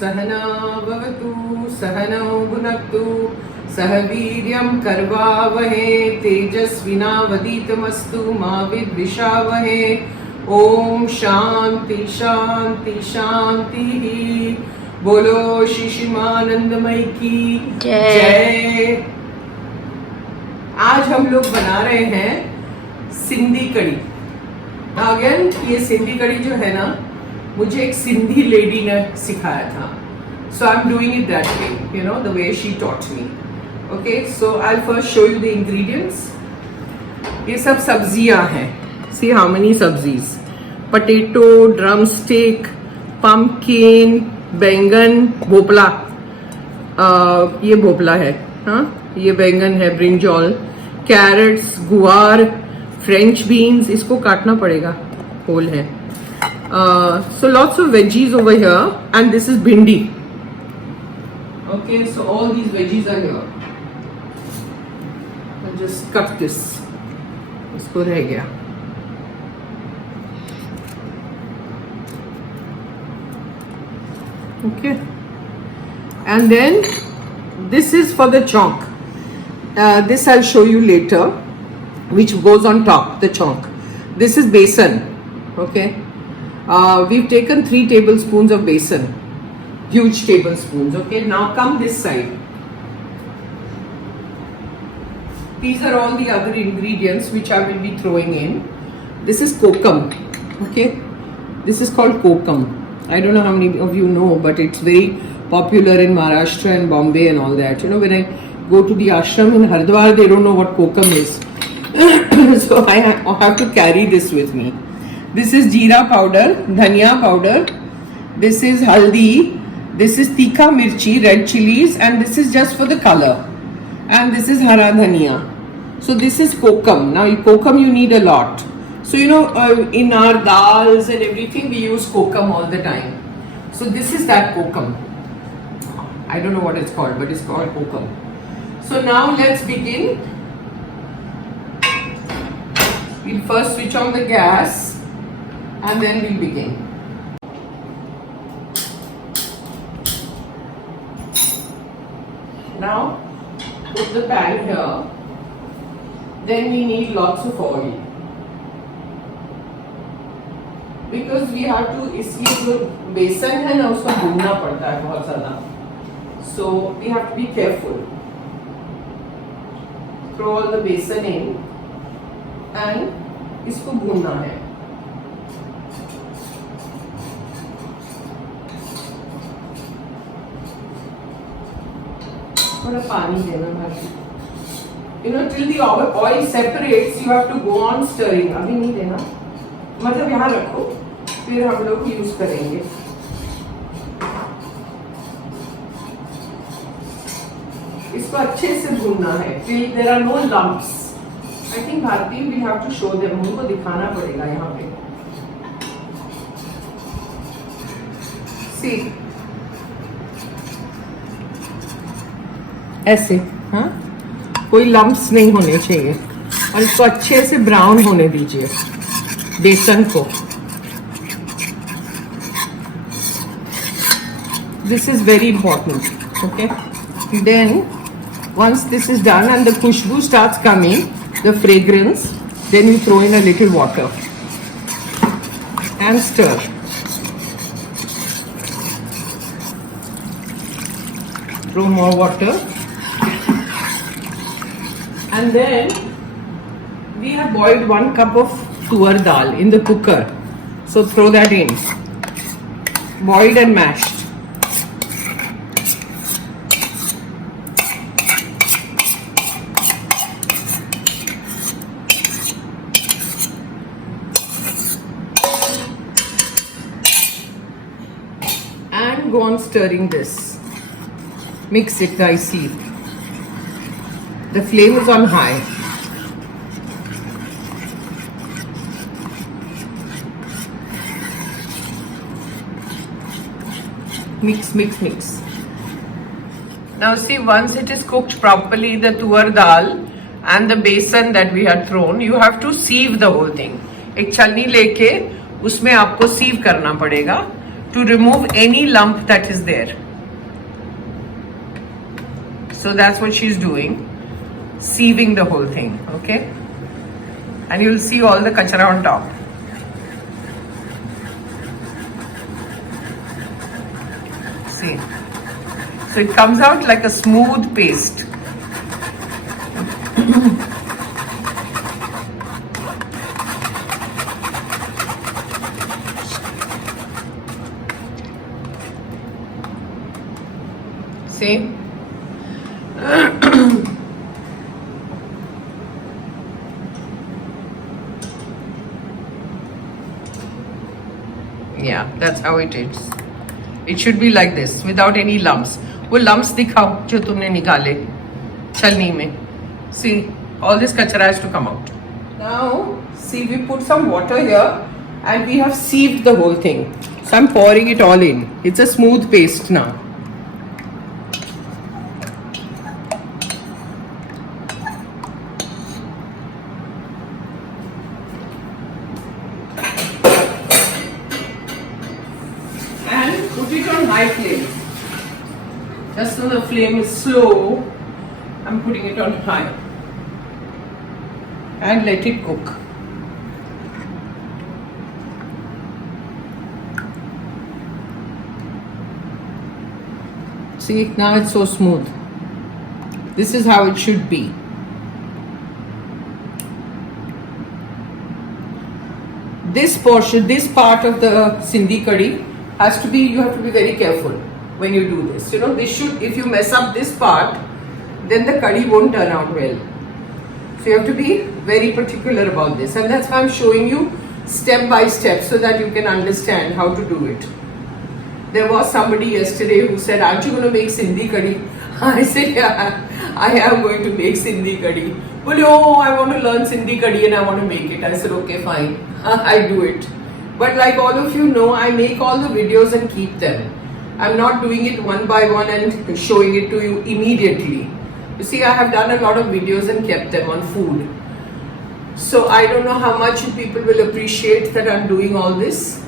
सहना भवतु सहनौ भुनक्तु सह वीर्यं कर्वावहे तेजस्विनावधीतमस्तु मा विद्विषावहे। ओम शांति शांति शांति। बोलो शिशिमानंदमय की जय। आज हम लोग बना रहे हैं सिंधी कड़ी। अगेन ये सिंधी कड़ी जो है ना, मुझे एक सिंधी लेडी ने सिखाया था, so I am doing it that way, you know, the way she taught me. Okay, so I will first show you the ingredients. ये सब सब्जियां हैं। See how many sabzis: potato, drumstick, pumpkin, baingan, bhopla, ये भोपला है, हाँ, ये बैंगन है, brinjal, carrots, guar, French beans, इसको काटना पड़ेगा, होल है। So lots of veggies over here, and this is bhindi. Okay, so all these veggies are here. I'll just cut this. इसको रह गया। Okay, and then this is for the chonk. This I'll show you later, which goes on top, the chonk. This is besan. Okay. We've taken 3 tablespoons of besan, huge tablespoons. Okay, now come this side. These are all the other ingredients which I will be throwing in. This is kokum. Okay, this is called kokum. I don't know how many of you know, but it's very popular in Maharashtra and Bombay and all that. You know, when I go to the ashram in Haridwar, they don't know what kokum is. So I have to carry this with me. This is jeera powder, dhania powder, this is haldi, this is tikha mirchi, red chilies, and this is just for the color, and this is hara dhania. So this is kokum. Now kokum you need a lot. So you know, in our dals and everything we use kokum all the time. So this is that kokum. I don't know what it's called, but it's called kokum. So now let's begin. We'll first switch on the gas, and then we'll begin. Now put the pan here. Then we need lots of oil, because we have to, इसलिए जो बेसन है ना उसको भूनना पड़ता है बहुत ज़्यादा, so we have to be careful. Throw all the besan in and इसको भूनना है. थोड़ा पानी देना है, you know, till the oil separates you have to go on stirring. अभी नहीं देना, मतलब यहाँ रखो, फिर हम लोग यूज करेंगे. इसको अच्छे से भूनना है till there are no lumps. I think Bharti will have to show them, उनको दिखाना पड़ेगा यहाँ पे. See, ऐसे, हाँ, कोई लम्प्स नहीं होने चाहिए, और इसको अच्छे से ब्राउन होने दीजिए बेसन को. This is very important. Okay, then once this is done and the khushbu starts coming, the fragrance, then you throw in a little water and stir. Throw more water. And then we have boiled 1 cup of tuar dal in the cooker, so throw that in, boiled and mashed. And go on stirring this. Mix it nicely. The flame is on high. Mix, mix, mix. Now see, once it is cooked properly, the tuar dal and the besan that we had thrown, you have to sieve the whole thing. एक छलनी लेके उसमें आपको sieve करना पड़ेगा to remove any lump that is there. So that's what she's doing, sieving the whole thing, okay? And you'll see all the kachara on top. See? So it comes out like a smooth paste. See? Yeah, that's how it is. It should be like this, without any lumps. वो lumps दिखाओ जो तुमने निकाले छलनी में. See, all this kachara has to come out. Now, see, we put some water here and we have sieved the whole thing. So I'm pouring it all in. It's a smooth paste now. Put it on high flame. Just so the flame is slow, I'm putting it on high. And let it cook. See, now it's so smooth. This is how it should be. This portion, this part of the Sindhi curry has to be, you have to be very careful when you do this. You know, this should, if you mess up this part, then the curry won't turn out well. So you have to be very particular about this. And that's why I'm showing you step by step so that you can understand how to do it. There was somebody yesterday who said, aren't you going to make Sindhi curry? I said, yeah, I am going to make Sindhi curry. Well, oh, I want to learn Sindhi curry and I want to make it. I said, okay, fine. I do it. But like all of you know, I make all the videos and keep them. I'm not doing it one by one and showing it to you immediately. You see, I have done a lot of videos and kept them on food. So I don't know how much people will appreciate that I'm doing all this.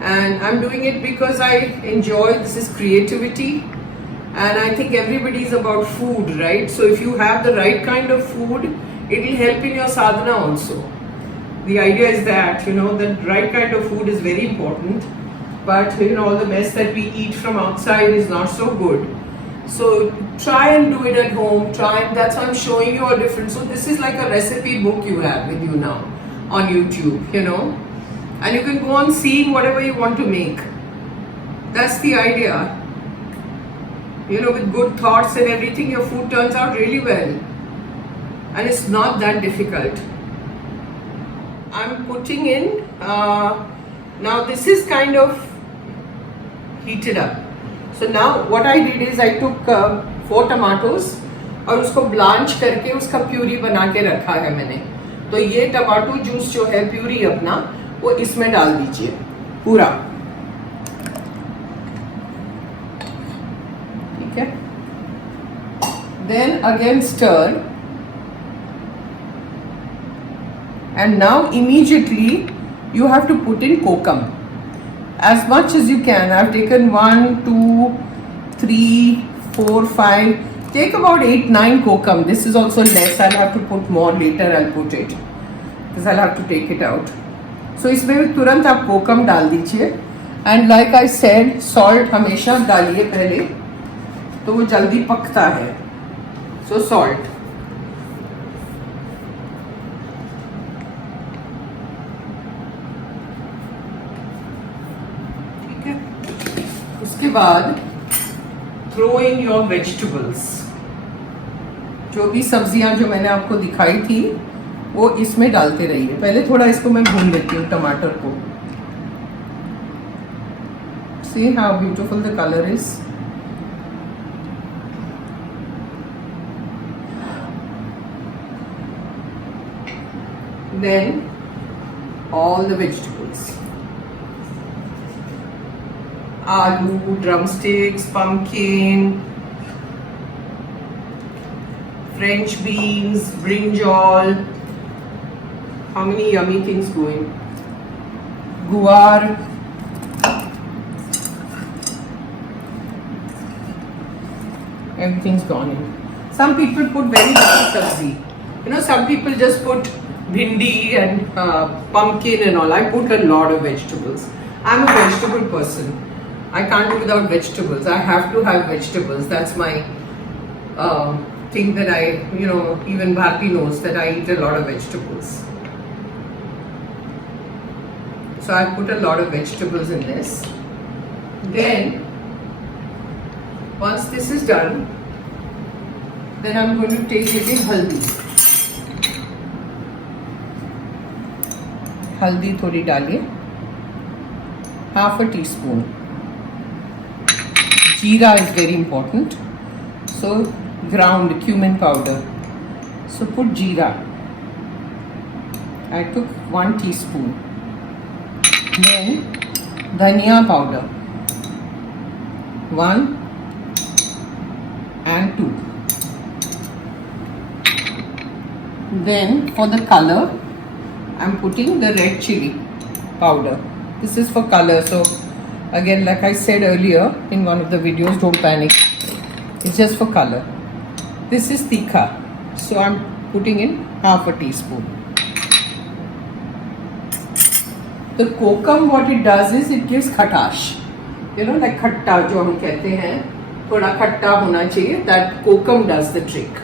And I'm doing it because I enjoy, this is creativity. And I think everybody is about food, right? So if you have the right kind of food, it will help in your sadhana also. The idea is that, you know, the right kind of food is very important. But, you know, all the mess that we eat from outside is not so good. So try and do it at home. That's why I'm showing you a different. So this is like a recipe book you have with you now on YouTube, you know. And you can go on seeing whatever you want to make. That's the idea. You know, with good thoughts and everything, your food turns out really well. And it's not that difficult. I'm putting in, now this is kind of heated up. So now what I did is I took 4 tomatoes और उसको blanch करके उसका puree बना के रखा है मैंने. तो ये टमाटो जूस जो है प्यूरी अपना, वो इसमें डाल दीजिए पूरा. ठीक है. Then again stir. And now immediately you have to put in kokum as much as you can. I've taken 1, 2, 3, 4, 5. Take about 8, 9 kokum. This is also less. I'll have to put more later. I'll put it because I'll have to take it out. So इसमें तुरंत आप कोकम डाल दीजिए. And like I said, salt हमेशा डालिए पहले, तो वो जल्दी पकता है. So salt. उसके बाद थ्रो इन योर वेजिटेबल्स. जो भी सब्जियां जो मैंने आपको दिखाई थी वो इसमें डालते रहिए. पहले थोड़ा इसको मैं भून लेती हूँ टमाटर को. See how beautiful the color is. Then all the vegetables. Aloo, drumsticks, pumpkin, French beans, brinjal. How many yummy things going? Guar. Everything's gone in. Some people put very little sabzi. You know, some people just put bhindi and pumpkin and all. I put a lot of vegetables. I'm a vegetable person. I can't do without vegetables. I have to have vegetables. That's my thing that I, you know, even Bharti knows that I eat a lot of vegetables. So I put a lot of vegetables in this. Then, once this is done, then I'm going to take little haldi. Haldi थोड़ी डालिए, half a teaspoon. Jeera is very important. So ground cumin powder. So put jeera. I took 1 teaspoon. Then dhania powder. 1 and 2. Then for the color, I'm putting the red chili powder. This is for color. So again, like I said earlier in one of the videos, don't panic. It's just for color. This is tikha. So I'm putting in half a teaspoon. The kokum, what it does is it gives khatash. You know, like khatta जो हम कहते हैं, थोड़ा खट्टा होना चाहिए. That kokum does the trick.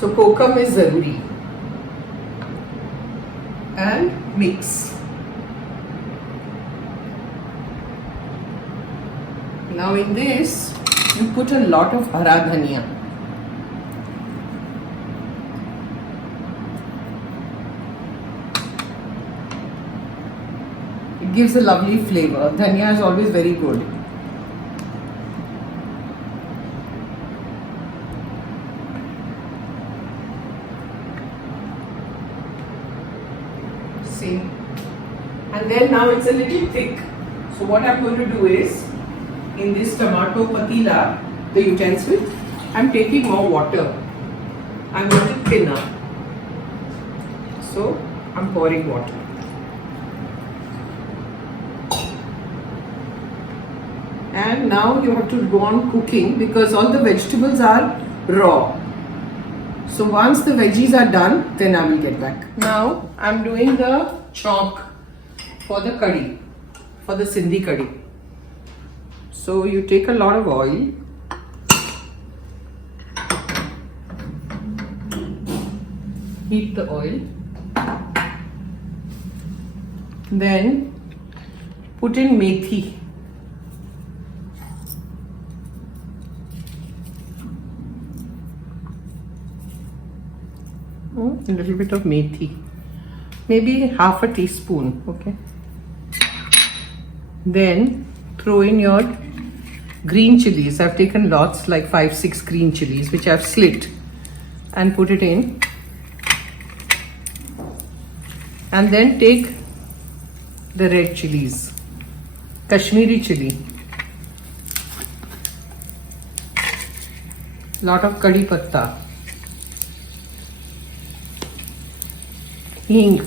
So kokum is zaruri. And mix. Now in this, you put a lot of hara dhania. It gives a lovely flavor. Dhania is always very good. See? And then now it's a little thick. So what I'm going to do is, in this tomato patila, the utensil, I'm taking more water. I'm going to thinner. So I'm pouring water. And now you have to go on cooking because all the vegetables are raw. So once the veggies are done, then I will get back. Now I'm doing the chalk for the curry, for the Sindhi curry. So you take a lot of oil. Heat the oil. Then put in methi. A little bit of methi. Maybe half a teaspoon, okay? Then throw in your green chilies. I've taken lots, like 5-6 green chilies, which I've slit and put it in. And then take the red chilies, Kashmiri chili, lot of kadhi patta, hing.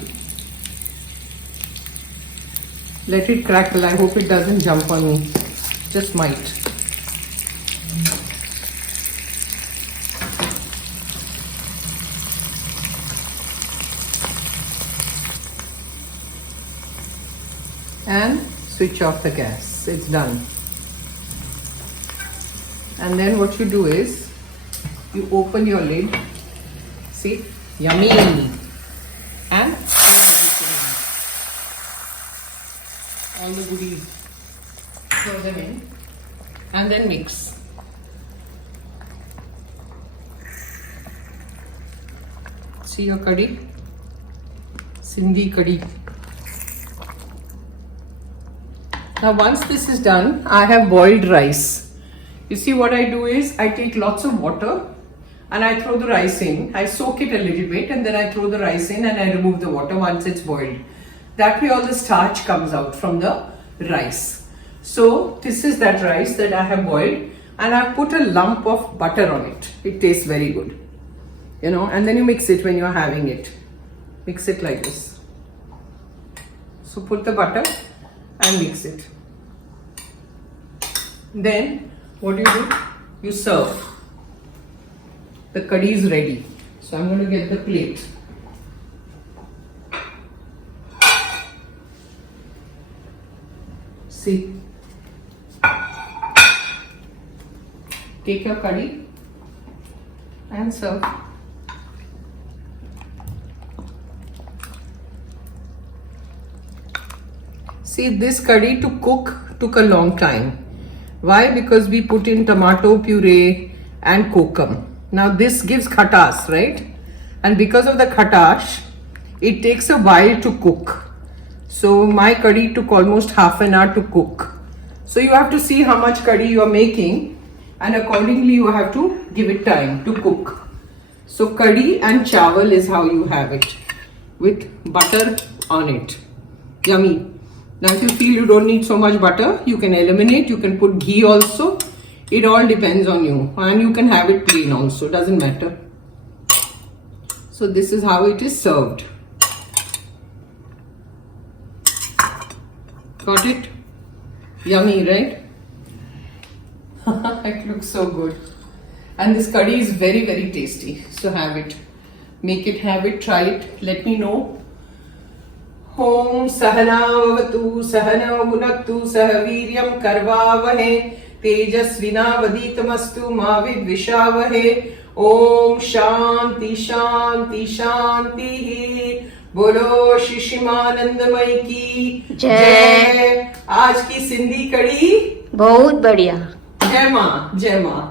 Let it crackle. I hope it doesn't jump on me. Just might. And switch off the gas. It's done. And then what you do is you open your lid. See? Yummy. And all the goodies, throw them in and then mix. See your curry, Sindhi curry. Now once this is done, I have boiled rice. You see what I do is I take lots of water and I throw the rice in. I soak it a little bit and then I throw the rice in and I remove the water once it's boiled. That way all the starch comes out from the rice. So this is that rice that I have boiled and I put a lump of butter on it. It tastes very good. You know, and then you mix it when you are having it. Mix it like this. So put the butter and mix it. Then what do? You serve. The curry is ready. So I'm going to get the plate. See. Take your curry and serve. See, this curry to cook took a long time. Why? Because we put in tomato puree and kokum. Now this gives khatas, right? And because of the khatash, it takes a while to cook. So my curry took almost half an hour to cook. So you have to see how much curry you are making, and accordingly you have to give it time to cook. So curry and chawal is how you have it, with butter on it. Yummy. Now if you feel you don't need so much butter, you can eliminate. You can put ghee also. It all depends on you. And you can have it plain also, doesn't matter. So this is how it is served. Got it? Yummy, right? It looks so good. And this curry is very, very tasty. So have it. Make it, have it, try it. Let me know. Om Sahana Vavatu Sahana Bhunaktu Sahaviryam Karvavahe Tejasvinavaditamastu Mavid Vishavahe. Om Shanti Shanti Shanti. बोलो शिशिमानंदमय की जय। आज की सिंधी कड़ी बहुत बढ़िया। जय माँ, जय माँ।